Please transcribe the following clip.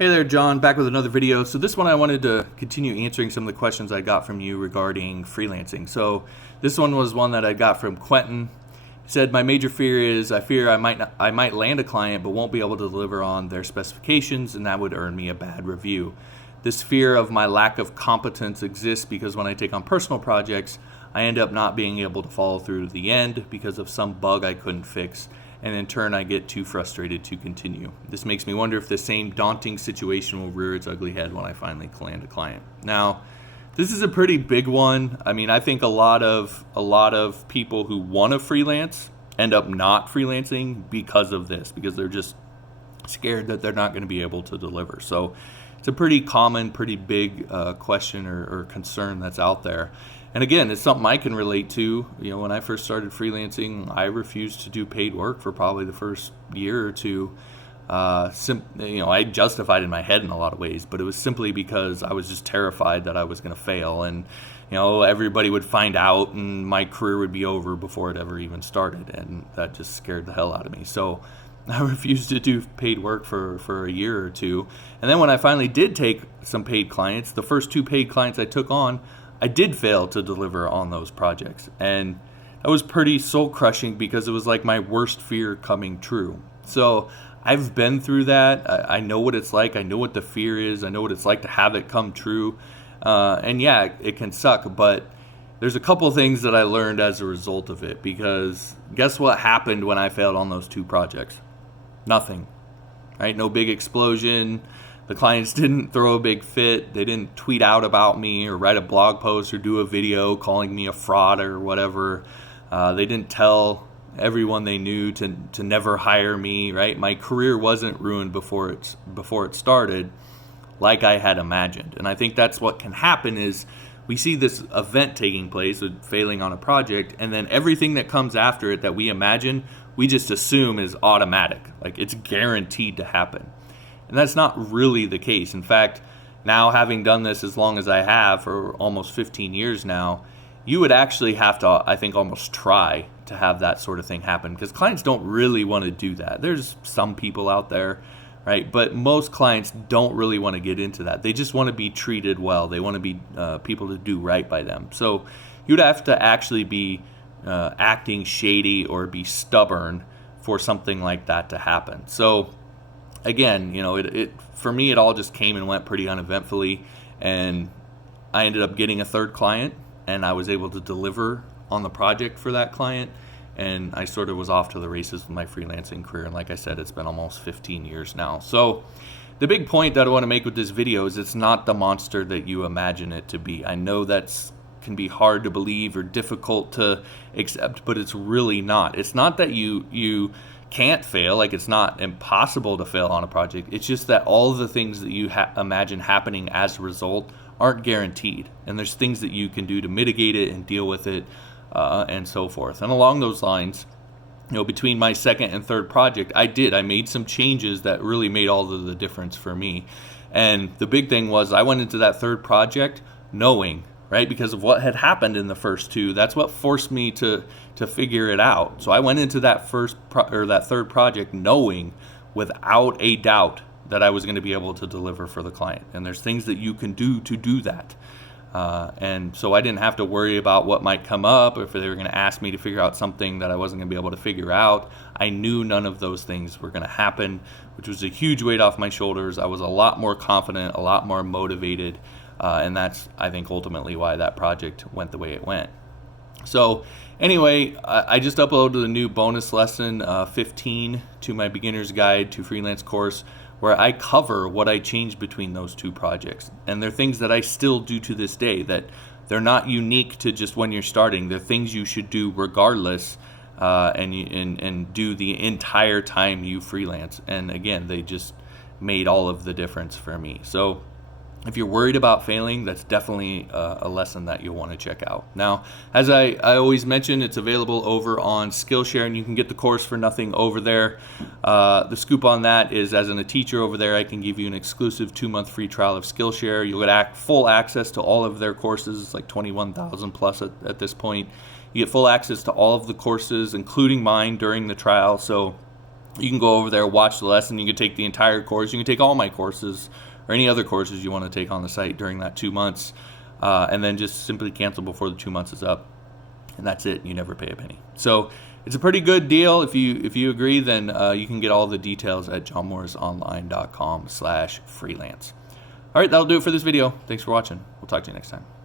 Hey there, John, back with another video. So this one I wanted to continue answering some of the questions I got from you regarding freelancing. So this one was one that I got from Quentin. He said, my major fear is I fear I might land a client but won't be able to deliver on their specifications, and that would earn me a bad review. This fear of my lack of competence exists because when I take on personal projects, I end up not being able to follow through to the end because of some bug I couldn't fix, and in turn I get too frustrated to continue. This makes me wonder if the same daunting situation will rear its ugly head when I finally land a client. Now, this is a pretty big one. I mean, I think a lot of people who want to freelance end up not freelancing because of this, because they're just scared that they're not going to be able to deliver. So it's a pretty common, pretty big question or concern that's out there. And again, it's something I can relate to. You know, when I first started freelancing, I refused to do paid work for probably the first year or two. I justified in my head in a lot of ways, but it was simply because I was just terrified that I was going to fail, and everybody would find out, and my career would be over before it ever even started, and that just scared the hell out of me. So I refused to do paid work for a year or two, and then when I finally did take some paid clients, the first 2 paid clients I took on, I did fail to deliver on those projects, and that was pretty soul-crushing because it was like my worst fear coming true. So I've been through that. I know what it's like. I know what the fear is. I know what it's like to have it come true. And yeah, it can suck, but there's a couple things that I learned as a result of it, because guess what happened when I failed on those 2 projects? Nothing, right? No big explosion. The clients didn't throw a big fit. They didn't tweet out about me or write a blog post or do a video calling me a fraud or whatever. They didn't tell everyone they knew to never hire me, right? My career wasn't ruined before it started like I had imagined. And I think that's what can happen is we see this event taking place with failing on a project, and then everything that comes after it that we imagine, we just assume is automatic. Like it's guaranteed to happen. And that's not really the case. In fact, now having done this as long as I have for almost 15 years now, you would actually have to, I think, almost try to have that sort of thing happen, because clients don't really want to do that. There's some people out there, right? But most clients don't really want to get into that. They just want to be treated well. They want to be people to do right by them. So you'd have to actually be acting shady or be stubborn for something like that to happen. So again, it for me, it all just came and went pretty uneventfully, and I ended up getting a 3rd client, and I was able to deliver on the project for that client, and I sort of was off to the races with my freelancing career. And like I said, it's been almost 15 years now. So the big point that I want to make with this video is it's not the monster that you imagine it to be. I know that's can be hard to believe or difficult to accept, but it's really not. It's not that you can't fail, like it's not impossible to fail on a project. It's just that all of the things that you imagine happening as a result aren't guaranteed, and there's things that you can do to mitigate it and deal with it, and so forth. And along those lines, between my 2nd and 3rd project, I made some changes that really made all of the difference for me. And the big thing was I went into that 3rd project knowing, right, because of what had happened in the first 2, that's what forced me to figure it out. So I went into that 3rd project knowing without a doubt that I was going to be able to deliver for the client. And there's things that you can do to do that. And so I didn't have to worry about what might come up, or if they were going to ask me to figure out something that I wasn't going to be able to figure out. I knew none of those things were going to happen, which was a huge weight off my shoulders. I was a lot more confident, a lot more motivated, and that's, I think, ultimately why that project went the way it went. So anyway, I just uploaded a new bonus lesson, 15, to my beginner's guide to freelance course, where I cover what I changed between those 2 projects. And they're things that I still do to this day, that they're not unique to just when you're starting. They're things you should do regardless, and do the entire time you freelance. And again, they just made all of the difference for me. So if you're worried about failing, that's definitely a lesson that you'll want to check out. Now, as I always mention, it's available over on Skillshare, and you can get the course for nothing over there. The scoop on that is, as a teacher over there, I can give you an exclusive 2-month free trial of Skillshare. You'll get full access to all of their courses. It's like 21,000 plus at this point. You get full access to all of the courses, including mine, during the trial. So You can go over there, watch the lesson. You can take the entire course. You can take all my courses or any other courses you want to take on the site during that 2 months, and then just simply cancel before the 2 months is up. And that's it. You never pay a penny. So it's a pretty good deal. If you agree, then you can get all the details at johnmorrisonline.com/freelance. All right, that'll do it for this video. Thanks for watching. We'll talk to you next time.